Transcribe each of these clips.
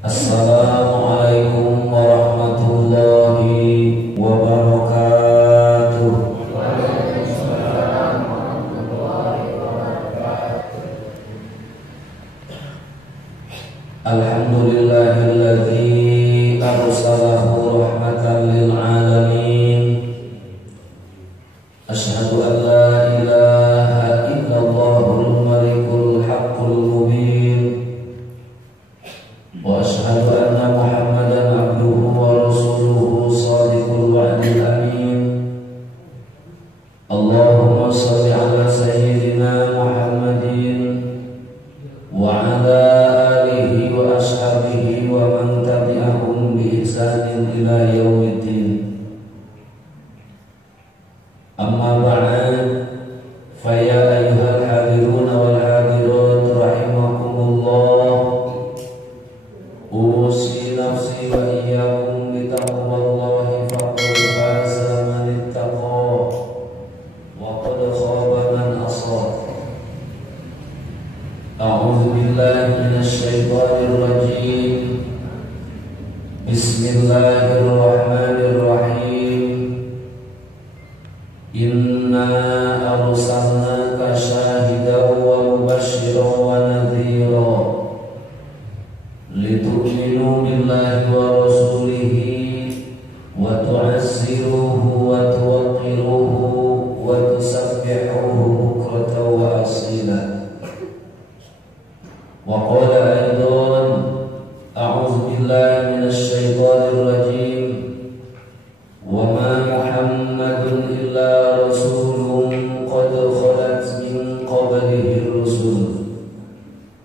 Assalamualaikum warahmatullahi wabarakatuh. Alhamdulillahilladzi arsalahu rahmatan lil alamin. Asyhadu an la ilaha illallahul malikul haqqul mubin. Wa asyhadu anna Muhammadan abduhu wa rasuluhu shadiqul wa'dil amin. Allahumma shalli ala sayyidina Muhammadin wa ala alihi wa ashabihi wa man tabi'ahum bi ihsanin ila yaumiddin. Amma ba'd, fa ya ayyuhal hadiruna wal hadirat rahimakumullah. Usi nafsi wa iyyakum bi taqwallahi faqad faza man ittaqa wa qad khaba man asa. A'udzu billahi minasy syaithanir rajim. Bismillahirrahmanirrahim. Inna arsalnaka syahidan wa mubasysyiran wa nadhira litu'minu billahi wa rasulihi wa tu'azziruhu wa tuwaqqiruhu wa tusabbihuhu bukratan wa asila. Wa qala aidan a'udzu billahi minasy syaithanir rajim. Wa ma Muhammadun illa rasulun qad khalat min qablihi rusul.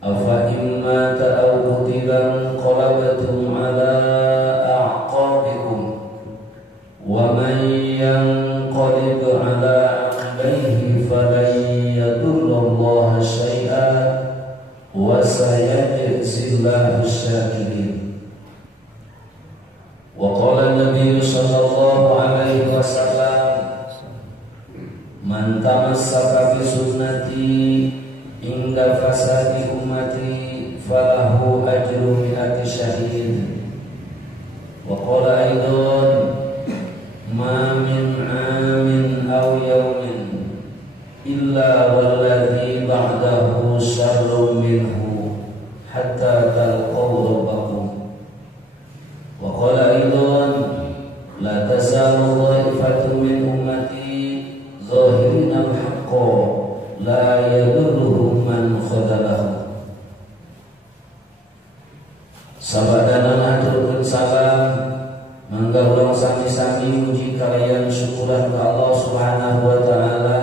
Afa imma ta'awutilan qalabatum ala a'qabikum wa man yanqalib ala aqibaihi falan yadurrallaha syai'an wa sayajzillahu syakirin. Wa qala Nabi sallallahu alaihi wasallam, man tamassaka bi sunnati inda fasadi ummati falahu ajru mi'ati syahid. Wa qala aidan, ma min amin aw yawmin illa walladhi ba'dahu syarrun minhu hatta talqaw rabbakum. Wa qala aidan, la tazalu dha'ifatun min ummati zahirina al-haqqa la yadurruhum man khadalahu. Sabadana aturkeun salam mangga urang sami-sami muji kalian syukuran ka Allah Subhanahu wa taala.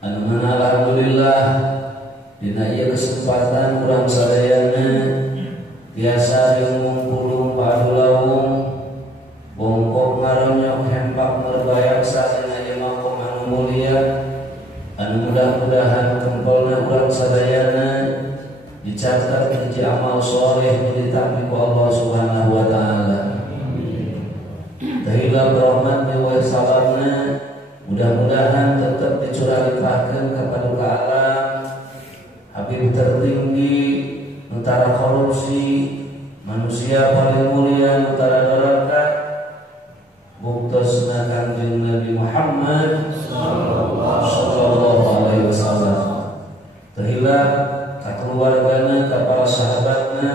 Anu mana alhamdulillah dina ieu kesempatan urang sadayana biasa ngumpul padulaung bongkok ngaronnyok hempak merbayak sadina ieu makom anu mulia. Anu mudah-mudahan kempelna urang sadayana dicatat hiji amal soleh ditampi ku Allah Subhanahu wa taala. Tahila rahmat wa salamna mudah-mudahan tetap dicurahkan kepada alam Habib tertinggi antara korupsi manusia paling mulia antara neraka buktasna kanjeng Nabi Muhammad sallallahu alaihi wasallam. Tahila ka keluargana, ka para sahabatna,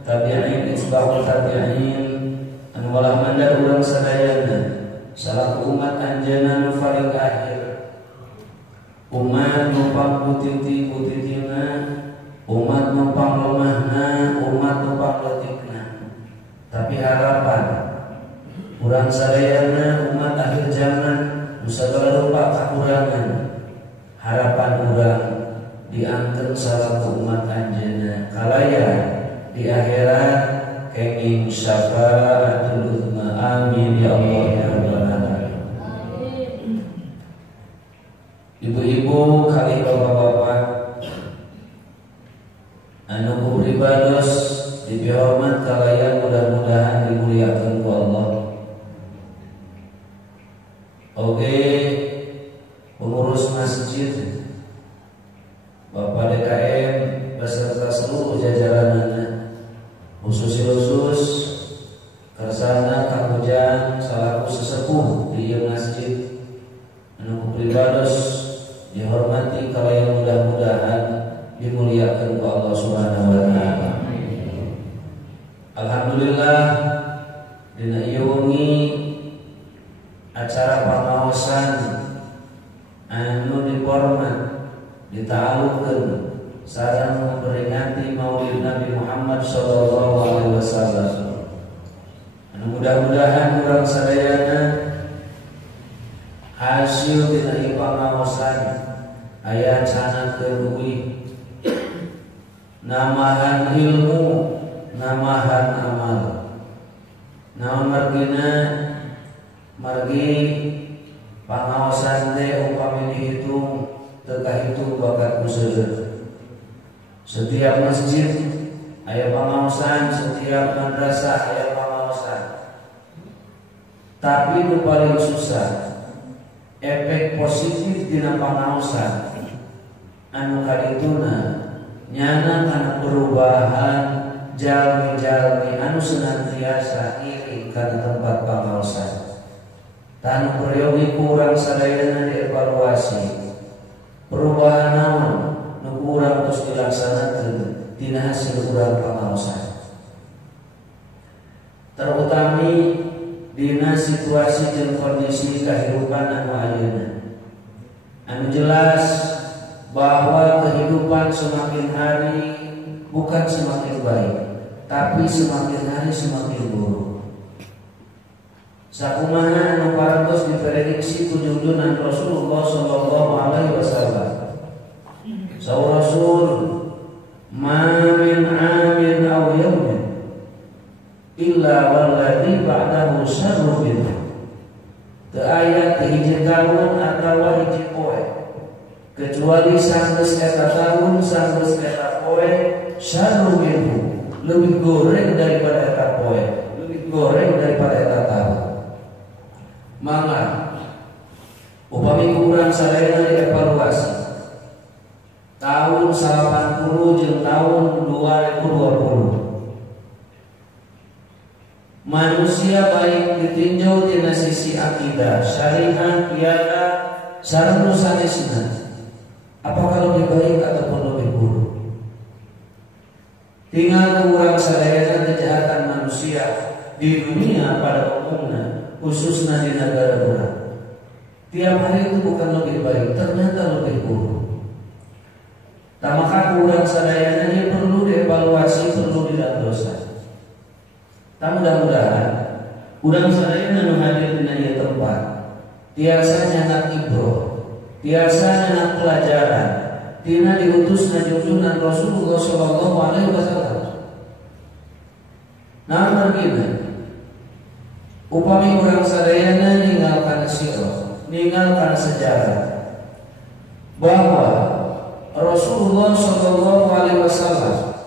tabi'in, isbahul tabi'in, anu walah mandar urang sadayana salaku umat anjeunna nu paling akhir. Umat numpang putiti-putitina, umat numpang lemahna, umat numpang letikna. Tapi harapan urang sadayana umat akhir zaman nu sagala rupa kakurangan, harapan urang diangkeun salaku umat anjeunna kalaya di akhirat kenging syafaatul uzma. Amin ya Allah ya rabbal alamin. Ibu-ibu kali bapak-bapak anu kupribados dipihormat kalian mudah-mudahan dimuliakeun ku Allah. Oke, pengurus masjid, Bapak DKM beserta seluruh jajarannya, Nabi Muhammad sallallahu alaihi wasallam. Mudah-mudahan urang sadayana hasil tina pangaosan aya canakeun uwi namahan ilmu, namahan amal. Naon margina margi pangaosan teh upami dihitung teu kahitung bakat useureun. Setiap masjid aya pangaosan, setiap madrasah aya pangaosan. Tapi nu paling susah efek positif dina pangaosan anu kadituna nyana kana perubahan jalmi-jalmi anu senantiasa iri kana tempat pangaosan. Tanu peryogi kurang sadayana dievaluasi perubahan naon nu kurang terus dilaksanakeun dina hasil urang pangaosan. Terutami dina situasi jeung kondisi kehidupan anu ayeuna. Anu jelas bahwa kehidupan semakin hari bukan semakin baik, tapi semakin hari semakin buruk. Sakumaha anu parantos diprediksi ku junjungan Rasulullah sallallahu alaihi wasallam. Saur Rasul, "Ma min amin aw yawmin illa walladhi ba'dahu syarrun minhu." Teu aya teu hiji taun atawa hiji poe kecuali sanggeus eta taun sanggeus eta poe syarrun minhu, lebih goreng daripada eta poe, lebih goreng daripada eta taun. Maka upami kurang sadayana dievaluasi tahun 80 jeung tahun 2020 manusia baik ditinjau tina sisi akidah, syariat, iada, sareng nu sanesna. Apakah lebih baik ataupun lebih buruk? Tinggal kurang sadayana kejahatan manusia di dunia pada umumnya, khususnya di negara urang. Tiap hari itu bukan lebih baik, ternyata lebih buruk. Maka kurang sadayana dia perlu dievaluasi, perlu didandosa. Mudah-mudahan urang sadayana nu hadir dina ieu tempat tiasa nyanak ibroh, tiasa nyanak pelajaran tina diutusna junjungan Rasulullah sallallahu alaihi wasallam. Namun margina upami urang sadayana ninggalkan sirah, ninggalkan sejarah bahwa Rasulullah sallallahu alaihi wasallam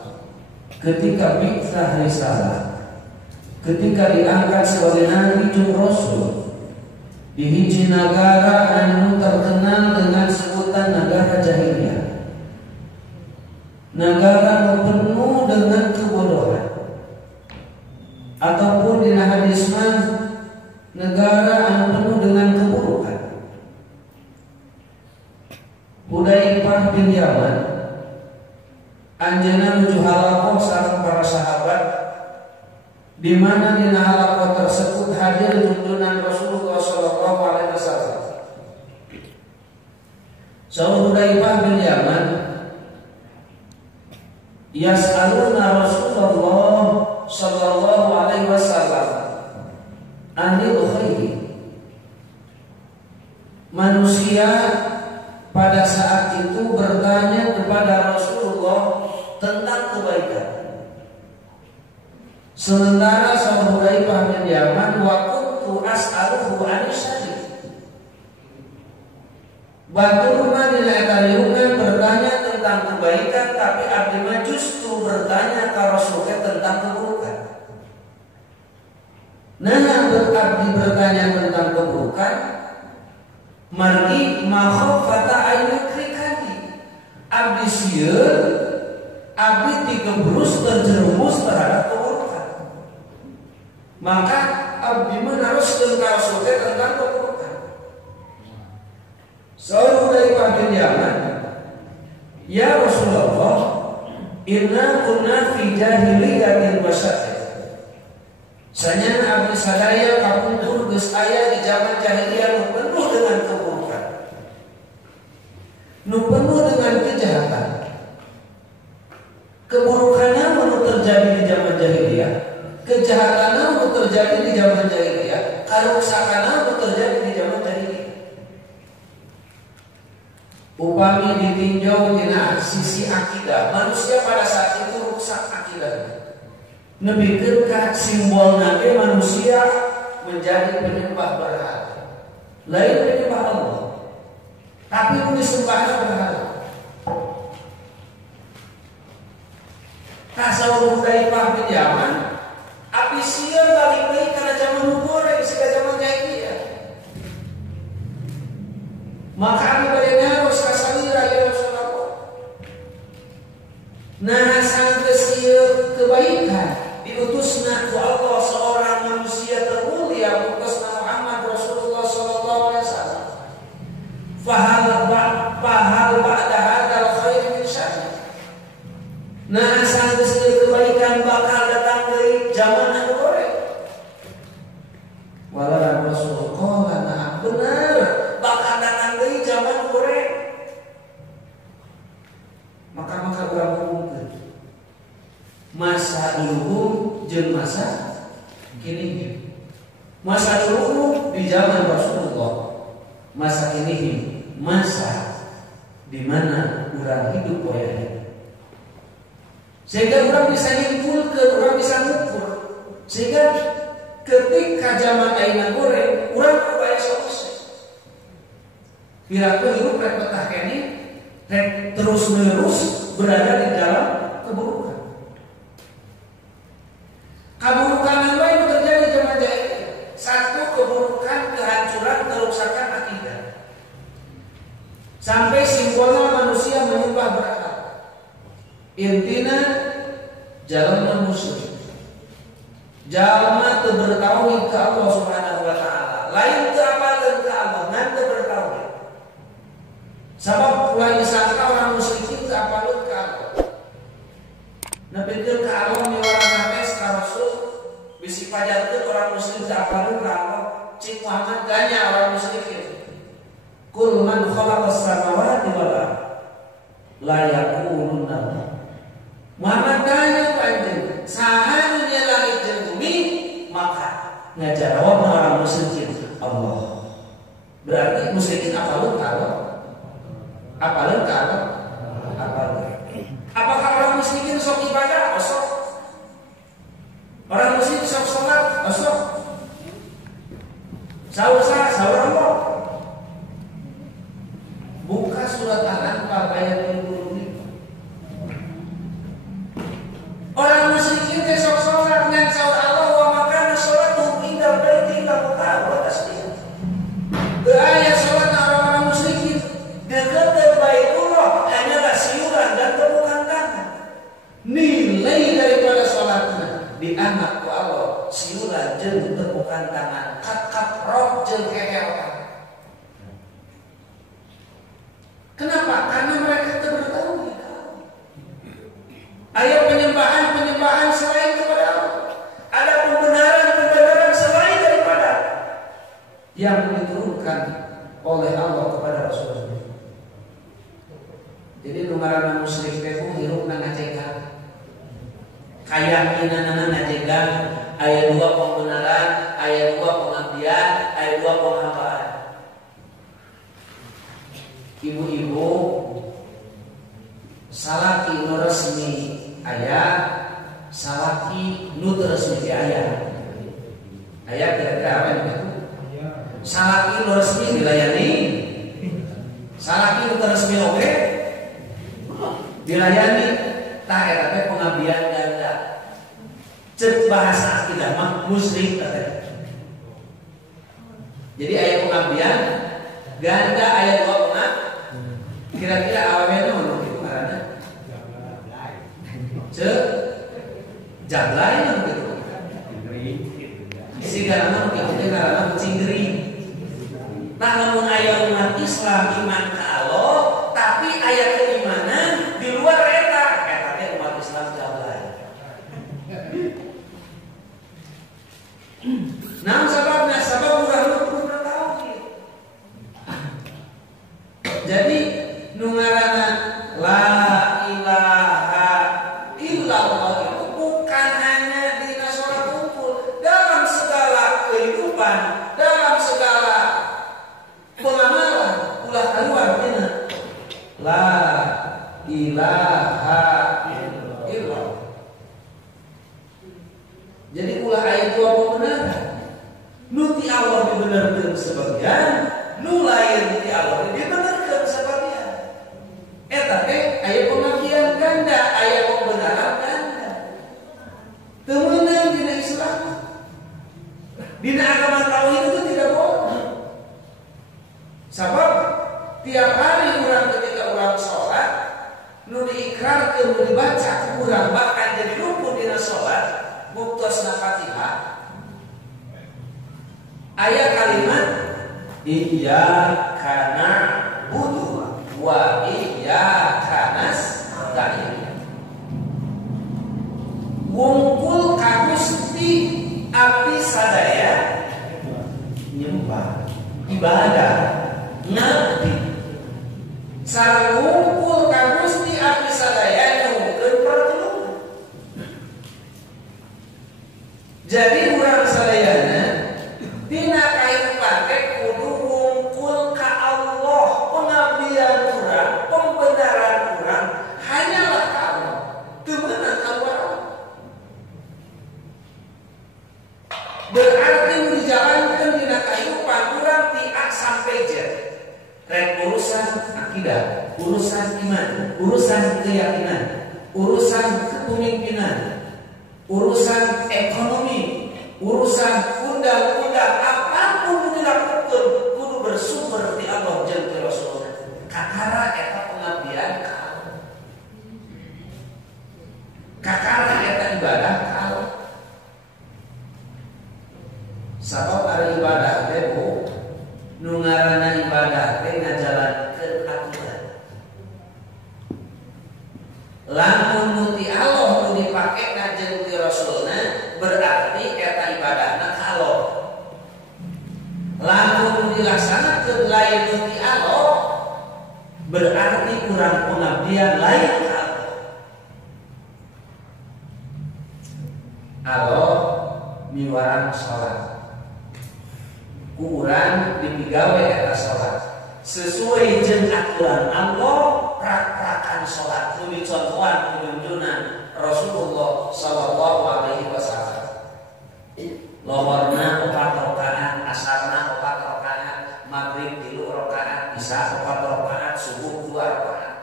ketika bi'tsah risalah, ketika diangkat sebagai nabi jeung rasul di hiji negara anu terkenal dengan sebutan negara jahiliyah, negara anu penuh dengan kebodohan, ataupun di hadis mah negara anu penuh dengan keburukan. Hudzaifah bin Yaman anjeunna nuju halakoh sareng para sahabat, di mana di halakoh tersebut hadir junjungan Rasulullah sallallahu alaihi wasallam. Saur Hudzaifah bin Yaman, yas'aluna Rasulullah sallallahu alaihi wasallam anil khairi. Manusia pada saat itu bertanya kepada Rasulullah tentang kebaikan. Sementara sahabat Hudzaifah bin Yaman wa kuntu as'aluhu anisy. Baturna dina eta liungan bertanya tentang kebaikan, tapi abdi mah justru bertanya ka Rasul tentang keburukan. Nah, abdi bertanya tentang keburukan, margi makhafata ayyukrikani. Abdi sieun, abdi digebrus terjerumus terhadap keburukan. Maka abdi menaroskeun ka Rasul tentang keburukan. Saur Hudzaifah bin Yaman, ya Rasulullah, inna kunna fi jahiliyatin wasyad. Sanyana abdi sadaya kapungkur geus aya di zaman jahiliyah nu penuh dengan keburukan, nu penuh dengan kejahatan. Keburukannya sisi akidah. Manusia pada saat itu rusak akidahnya. Nebikeun ka simbol nabi manusia menjadi penyembah berhala. Lain penyembah Allah, tapi disembahnya berhala. Tasawuf Hudaifah bin Yaman, api sia balik deui kana zaman goreng sika zaman jahiliyah. Maka anu bade harus kasalira ya Rasulullah. Nah, sanggeus ieu kebaikan diutusna ku Allah seorang manusia termulia utusna Muhammad Rasulullah sallallahu alaihi wasallam. Fahal ba'da hadzal khair min syarr. Nah, sanggeus ieu kebaikan bakal datang deui zaman anu goreng. Wala Rasul qala na'am, benar bakal datang deui zaman goreng. Maka urang ngomongkeun masa dulu jeung masa kini. Masa dulu di zaman Rasulullah, masa kini masa di mana urang hidup poe. Sehingga orang bisa nyimpulkeun, orang bisa ngukur. Sehingga ketika zaman ayeuna goreng, urang kudu solusi. Piraku hirup rek petah kene, rek terus-menerus berada di dalam keburukan. Keburukan apa yang terjadi zaman jahiliyah? Satu, keburukan, kehancuran, kerusakan akidah. Sampai simbolnya manusia menyembah berhala. Intina jalannya musuh. Jalma teu bertauhid ke Allah Subhanahu wa taala. Lain teu apaleun ke Allah, ngan teu bertauhid. Sabab ulah disangka orang musyrikin teu apaleun ke Allah. Nepikeun ka Allah miwara nates ka Rasul bisi pajarkeun orang muslim teu apaleun ka Allah. Cik Muhammad ganya orang musyrikin. Kul man khalaqas samawati wal ardh la yaquluna Muhammad tanya panjang, saha nu langit jeung bumi? Maka ngajawab orang musyrikin Allah. Berarti musyrikin apaleun ka Allah? Apaleun ka Allah? Apaleun. Apakah orang musyrikin sok ibadah? Sok. Orang musyrik sok salat? Sok. Saur Allah. Buka surat Al-Anfal ayat 25. Orang musyrikin teh sok salat ngan saur Allah wa makana salatuhum indal baiti illa muka'an wa tasbih. Teu aya salat orang musyrikin dekat dari Baitullah hanyalah siuran dan tepukan tangan. Nilai daripada salatna dianak ku Allah siuran jeung tepukan tangan, kat roh jeung keheotan. Kenapa? Karena mereka itu bertauhid. Ada penyembahan selain kepada Allah. Ada pembenaran selain daripada yang diturunkan oleh Allah kepada Rasulullah. Jadi numarana musyrik teh hirupna ngacegan. Kayakinanna ngacegan, aya 2 pembenaran, aya 2 pengabdian, aya 2 penghambaan. Ibu-ibu salaki nu resmi aya, salaki nu teu resmi aya. Aya kira-kira apa itu? Salaki nu resmi dilayani, salaki nu teu resmi oge dilayani. Tah eta teh pengabdian ganda. Cek bahasa akidah mah musyrik teh. Jadi aya pengabdian ganda, aya 2 pengabdian. Kira-kira awalnya mana itu karena jablay gitu. Isi karena itu karena cinggeri. Nah, namun ayat umat Islam iman ke Allah, tapi ayat keimanan di luar eta umat Islam jablay. Nah, sebabnya udah lupa tauhid. Jadi nungarana la ilaha illallah itu bukan hanya di sholat kumpul, dalam segala kehidupan, dalam segala pengamalan ulah keluar dina la ilaha ilaha illallah. Jadi ulah ayat dua pembenaran. Nu ti Allah dibenerkeun sebagian, nu lain ti Allah dibenerkeun sebagian. Eta teh aya pengertian ganda, aya pembenaran ganda. Teu meunang dina Islam. Dina agama tauhid itu tidak boleh. Sabab tiap hari urang ketika urang salat, nu diikrarkeun, nu dibaca urang bahkan jadi rukun dina salat, muktosna Fatihah. Aya kalimat iyyaka na'budu wa iyyaka nasta'in. Wungkul ka Gusti abdi sadaya nyembah ibadah ngabdi. Sareng wungkul ka Gusti abdi sadaya nyuhkeun pertulungan. Jadi urang sadayana dina kahirupan teh kudu wungkul ka Allah. Pengabdian urang, pembenaran urang hanyalah ka Allah. Teu meunang ka luar Allah. Berarti dijalankan dina kahirupan urang ti A sampai Z. Rek urusan akidah, urusan iman, urusan keyakinan, urusan kepemimpinan, urusan ekonomi, urusan undang-undang, apapun dilakukan kudu bersumber di Allah jeung ti Rasulna. Kakara eta pengabdian ka Allah. Kakara eta ibadah ka Allah. Sabab ari ibadah teh nu ngaranna ibadah teh ngajalankeun aturan. Lamun nu ti Allah nu dipakena jeung ti Rasulna berarti eta ibadahna ka Allah. Lamun nu dilaksanakeun lain nu ti Allah berarti kurang pengabdian lain ka Allah. Allah miwarang salat. Kurang dipigawe eta salat sesuai jeung aturan Allah, prak-prakan salat nu dicontohan junjunan Rasulullah sallallahu alaihi wasallam. Lohorna 4 rakaat, asarna 4 rakaat, maghrib 3 rakaat, isya 4 rakaat, subuh 2 rakaat.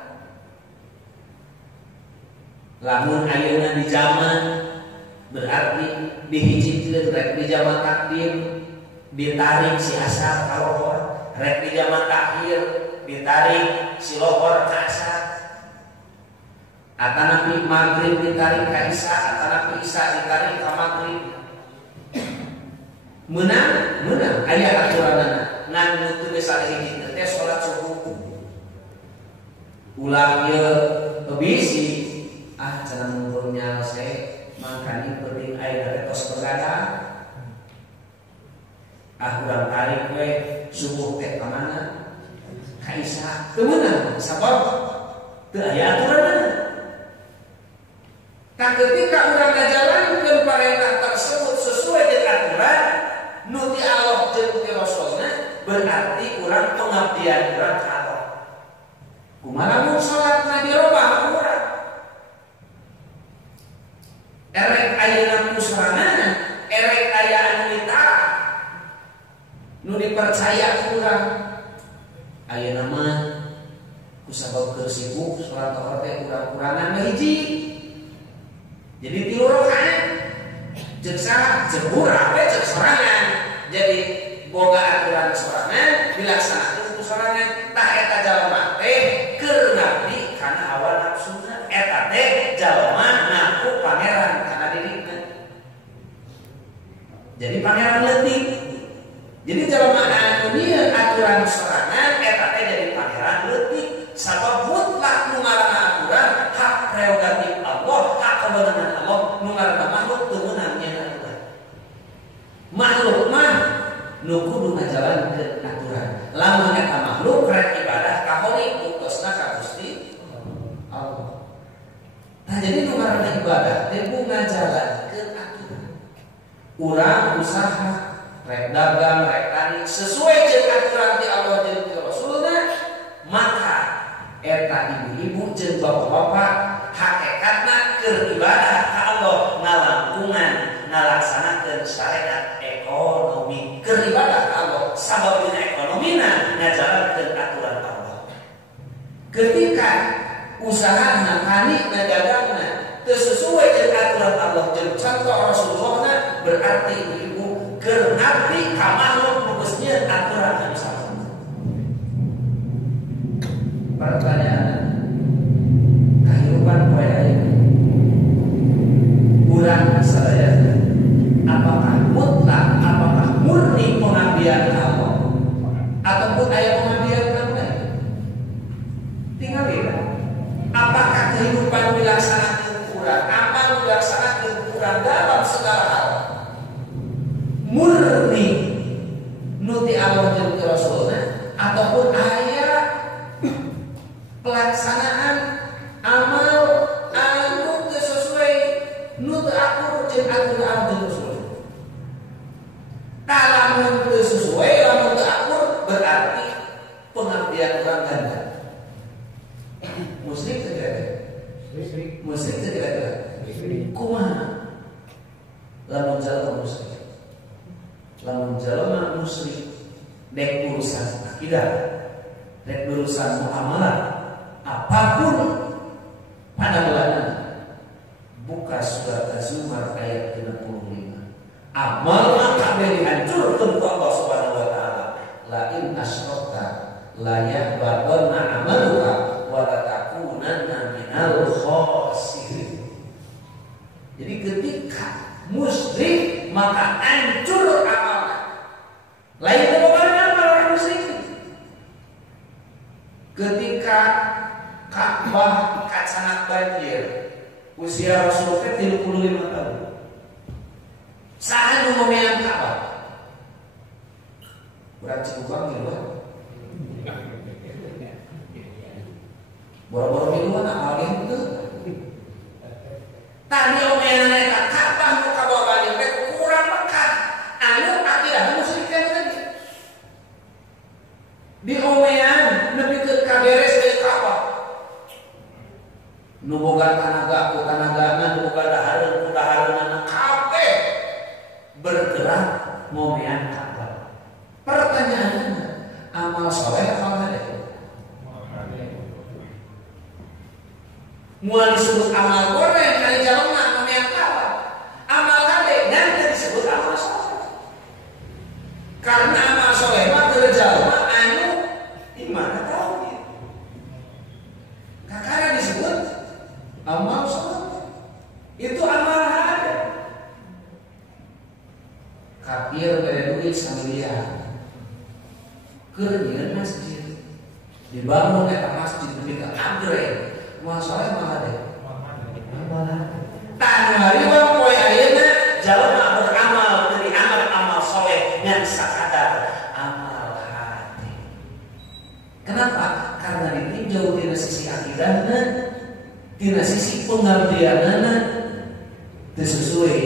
Lamun ayeuna di zaman berarti dihijikeun rek di zaman takdim ditarik si asar ka lohor, rek di zaman takhir ditarik si lohor ka asar. Atanapi maghrib ditarik ka isya, atanapi isya ditarik ka maghrib. Meunang aya aturanna. Ngan nu teu geus hiji teh salat subuh. Ulang ieu bisi cenah mundur nyalse mangkani penting aya tos begadang. Urang tarik we subuh teh ka mana? Ka isya. Teu meunang sabab teu aya aturanna. Tah ketika urang ngajalankeun parentah tersebut sesuai dengan aturan nu ti Allah jeung ti Rasulna berarti urang pengabdian urang ka Allah. Kumaha mun salatna dirobah urang? Erek ayeuna sorangan, erek aya anu ditaat nu dipercaya kurang ayeuna mah kusabab keur sibuk salat lohor teh kurang-kurangan hiji. Jadi 3 rakaat jeung saha jeung urang we jeung sorangan. Jadi boga aturan sorangan dilaksanakeun ku sorangan. Tah eta jalma teh keur ngabdi kana hawa nafsuna. Eta teh jalma ngaku pangeran kana dirina. Jadi pangeran leutik. Jadi jalma anu nieun aturan sorangan eta teh jadi pangeran leutik. Sabab mutlak nu ngaranna aturan hak prerogatif Allah, hak kewenangan Allah. Nu ngaranna makhluk teu meunang nyeun aturan. Makhluk mah nu kudu ngajalankeun aturan. Lamun eta makhluk rek ibadah ka hori utosna ka Gusti Allah. Nah jadi nu ngaranna ibadah teh ku ngajalankeun aturan. Urang usaha rek dagang, rek tani sesuai jeung aturan ti Allah jeung ti Rasulna, maka eta ibu-ibu jeung bapak-bapak hakikatna keur ibadah ka Allah ngalangkungan ngalaksanakeun syariat ekonomi keur ibadah ka Allah sababna ekonomina ngajalankeun aturan Allah. Ketika usahana kanina dagangna teu sesuai jeung aturan Allah jeung contoh Rasulullah berarti ibu keur ngabdi ka makhluk nu geus nyieun aturan anu salah. Pertanyaan kehidupan poe ayeuna urang sadaya apakah mutlak apakah murni pengabdian Allah ataupun aya pengabdian lain tinggal beda apakah kehidupan dilaksanakeun urang amal dilaksanakeun urang dalam segala hal murni nuti Allah jeung Rasulna ataupun aya pelaksanaan amal anu teu sesuai nu teu akur jeung aturan jeung Rasul. Lamun teu sesuai lamun teu akur berarti pengabdian urang ganda. Musyrik teh kada? Musyrik teh kada? Kumaha? Lamun jalma musyrik. Lamun jalma musyrik dek urusan akidah, dek urusan muamalah apapun pada bulan buka surat Az-Zumar ayat 65 amal kabeh dihancurkeun ku Allah Subhanahu wa taala la in asyrakta la yahbatanna amaluka wa la takunanna minal khasirin. Jadi ketika musyrik maka hancur amalnya. Lain bagaimana orang musyrik? Ketika Ka'bah kacana banjir usia Rasul teh 35 tahun. Saha nu ngomean Ka'bah? Urang Cikupang gitu. Boro-boro minuan apa lagi itu? Tadi omean eta Ka'bah nu kabawa banjir teh kurang Mekah. Anu akidah musyrikan tadi. Di omean nepikeun kaberes deui Ka'bah. Nu boga tanaga ku tanagana, nu boga dahareun ku dahareunana kabeh bergerak ngomean Ka'bah. Pertanyaannya, amal saleh apa hade? Moal disebut amal goreng kali jalma ngomean Ka'bah. Amal hade dan teu disebut amal saleh. Karena amal saleh mah teu jalma anu iman tauhid. Kakara disebut amal saleh. Itu amal hade. Kafir bere duit samiliar. Keur nyieun masjid. Dibangun eta masjid nepi ka upgrade. Amal saleh mah hade. Amal hade. Tanu hariwang poe ayeuna jalma beramal dari amal saleh ngan sakadar amal hati. Kenapa? Karena ditinjau tina sisi akidahna, tina sisi pengabdianana teu sesuai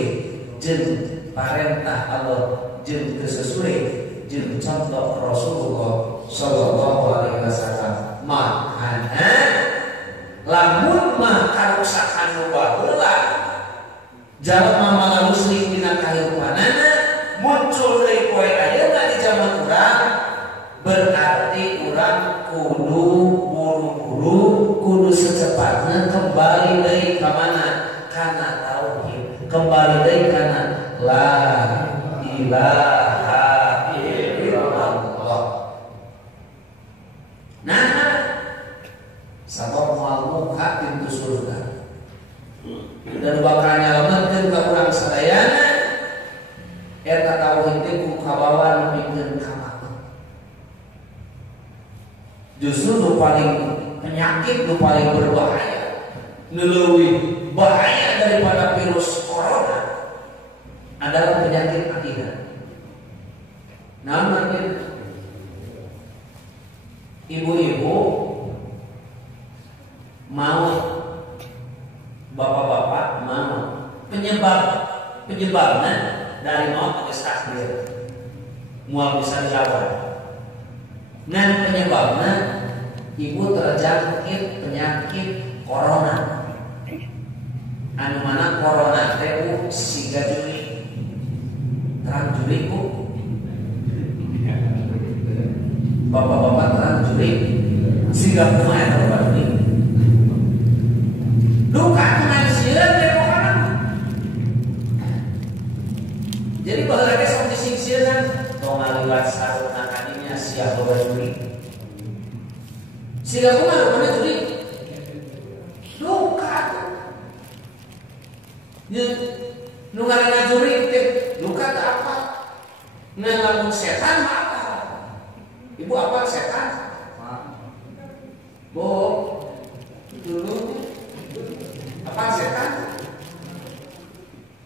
jeung parentah Allah, jeung teu sesuai jeung contoh Rasulullah sallallahu alaihi wasallam. Makana lamun mah karuksakan nu baheula jalma malah muslim dina kahirupanana muncul deui poe ayeuna di zaman urang berarti urang kudu buru-buru kudu secepatna kembali deui ka mana? Kana tauhid, kembali deui kana la ilaha illallah. Nah, sabab moal muka pintu surga dan bakal nyalametkeun ka urang sadayana eta tauhid teh ku kabawa nepikeun ka makhluk. Justru nu paling penyakit, nu paling berbahaya, nu leuwih bahaya daripada virus corona adalah penyakit akidah. Namun ibu-ibu mau, bapak-bapak mau, penyebabnya dari mau ke takdir, mual bisa dijawab. Ngan penyebabnya ibu terjangkit penyakit corona. Anu mana corona teh siga juri. Terang juri bu. Bapak-bapak terang juri. Siga kumaha eta bapak juri. Duka manusia teh corona. Jadi baheula teh sok disingsieunan tong ngaliwat saruna kadinya sia bapak juri. Siga kumaha mana juri? Duka. Ya, nu ngaranna juri teh duka teh apa? Ngan lamun setan mah apa? Ibu apa setan? Bo, dulu apa setan?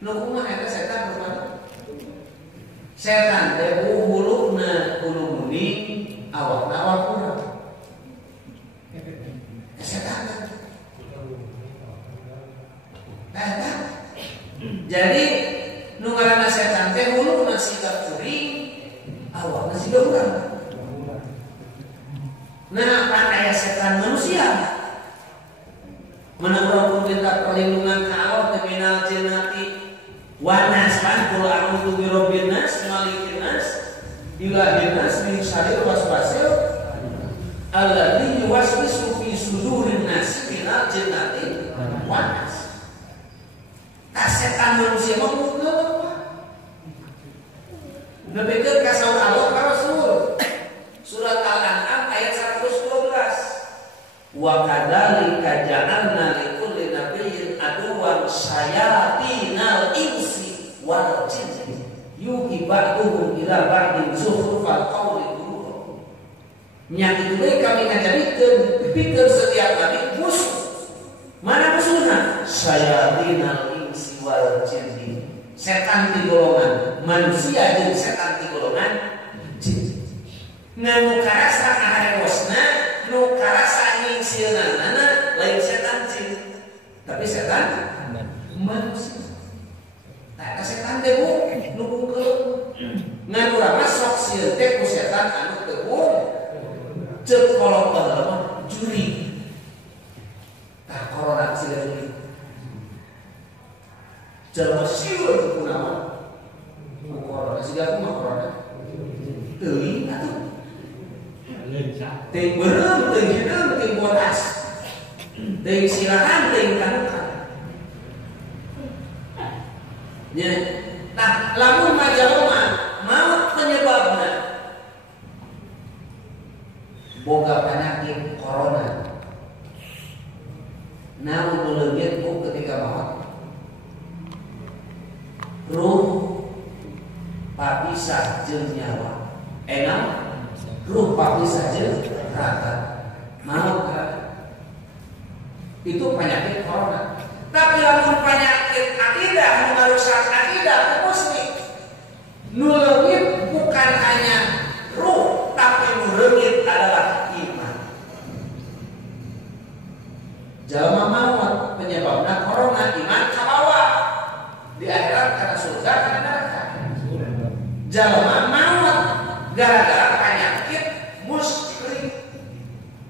Nu kumaha eta setan bermana? Setan teh huluna hulu muni, awakna awak urang. Setan. Nah, jadi nu ngaranna setan teh huluna siga kuring, awakna siga urang. Nah, pan aya setan manusia. Mana urang minta perlindungan ka Allah teh minal jinnati wan nas kan qul a'udzu birabbin nas malikin nas ilahin nas min syarril waswasil alladzi yuwaswisu fi sudurin nas minal jinnati wan nas. Setan manusia mah mutlak. Nepikeun ka saur Allah ka Rasul. Surat Al-An'am ayat 112. Wa kadzalika ja'alna likulli nabiyyin aduwwan syayatinal insi wal jinni yuhi ba'duhum ila ba'din zukhrufal qawli ghurura. Nya kitu deui kami ngajadikeun pikeun setiap nabi musuh. Mana musuhna? Syayatinal insi wal jinni. Setan ti golongan manusia jeung setan ti golongan jin. Nganu karasa ngaharewosna, nu karasa nyingsilnana lain setan jin. Tapi setan manusia. Tah setan teh nu bungkeun. Nganu urang sok sieun teh ku setan anu teu bung. Ceuk kolot baheula juri. Tah corona siga juri. Jalma sieur kunaon? Corona siga kumaha corona? Teuing atuh. Teuing beureum, teuing hideung, teuing bodas. Teuing silahan, teuing kanukan. Ya. Nah, lamun majalma maot penyebabna boga penyakit corona. Namun leungit ku ketika maot ruh papisah jeung nyawa. Enam ruh papisah jeung raga. Maut itu penyakit corona. Tapi lamun penyakit akidah nu ngarusak akidah muslim. Nu leungit bukan hanya ruh, tapi nu leungit adalah iman. Jalma maut penyebabna corona iman kabawa. Di akhirat kana surga kana neraka. Jalma maut gara-gara penyakit muskrik.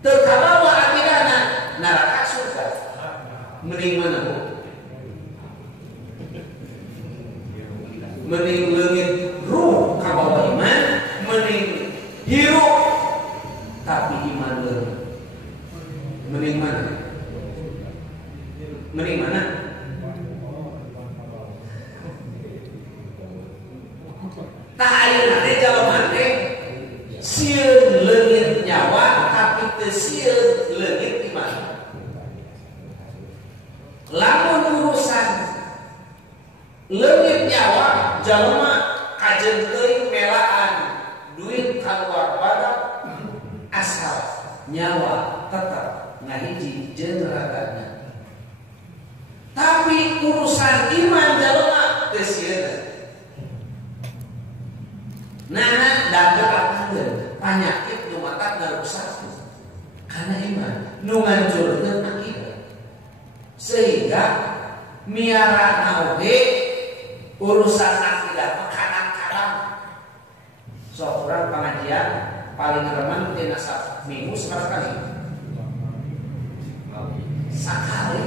Teu kabawa akidahna neraka surga. Mending mana bu? Mending leungit ruh kabawa iman, mending hirup tapi iman leungit. Mending mana? Mending mana? Tah ayeuna teh jalma teh sieun leungit nyawa tapi teu sieun leungit iman. Lamun urusan leungit nyawa jalma kajeun teuing melaan duit kaluar badak asal nyawa tetap ngahiji jeung ragana. Tapi urusan iman jalma teu sieun. Nah, dagang penyakit nu mata ngarusak karena iman, nu ngancurkeun akidah. Sehingga miara oge urusan akidah kadang-kadang sok urang pengajian paling remen tina minggu sekali. sakali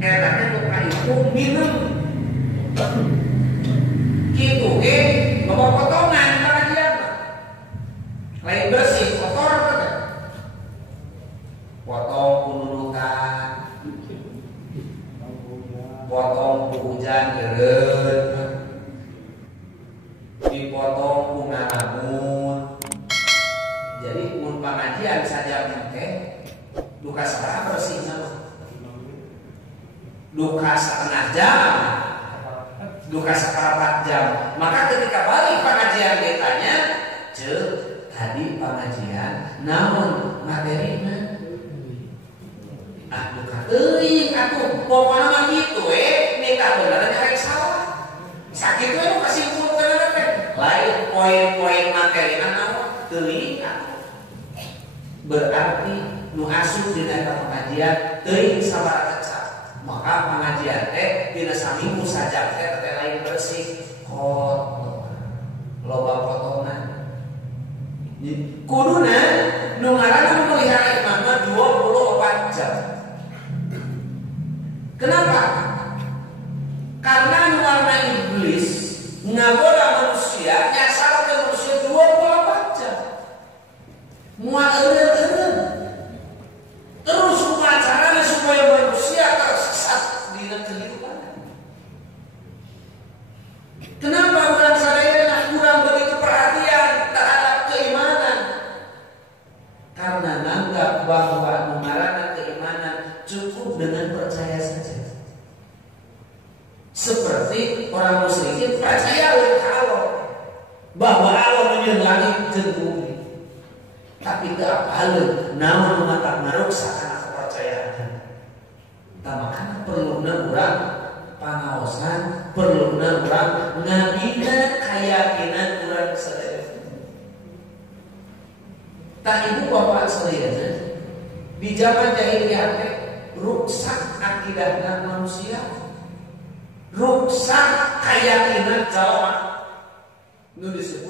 enaknya luka itu minum gitu bawa potongan pengajian lain bersih kotor kan potong kununukan potong hujan geret dipotong bunga ngalamun. Jadi mun pengajian saja teh duka sabaraha bersihna duka setengah jam duka seperempat jam. Maka ketika balik pengajian ditanya cek tadi pengajian namun materina duka teuing atuh pokona mah kitu minta beneran nyari salah sakit we nu kasimpulkeun teh lain poin-poin materina naon teuing berarti nu asup dina eta pengajian teuing sabaraha cak. Maka pengajian teh dina saminggu saja teh lain bersih kotor loba potongan kuduna nu ngaranna memelihara imam 24 jam. Kenapa? Karena nuarna iblis ngagoda manusia nyasar ke manusia 24 jam. Mual eureun terus caranya supaya manusia tersesat di kehidupan. Kenapa orang sadayana kurang begitu perhatian terhadap keimanan? Karena menganggap bahwa mengarana keimanan cukup dengan percaya saja. Seperti orang musyrikin percaya oleh Allah bahwa Allah menyeun langit jeung bumi. Tapi teu apaleun namun mata maruksakan kepercayaan. Tamakana perluna urang pangaosan, perluna urang ngabina kayakinan urang sadaya. Tah ibu bapak sadayana di zaman jahiliyah teh rusak akidahna manusia. Rusak keyakinan jalma nu disebut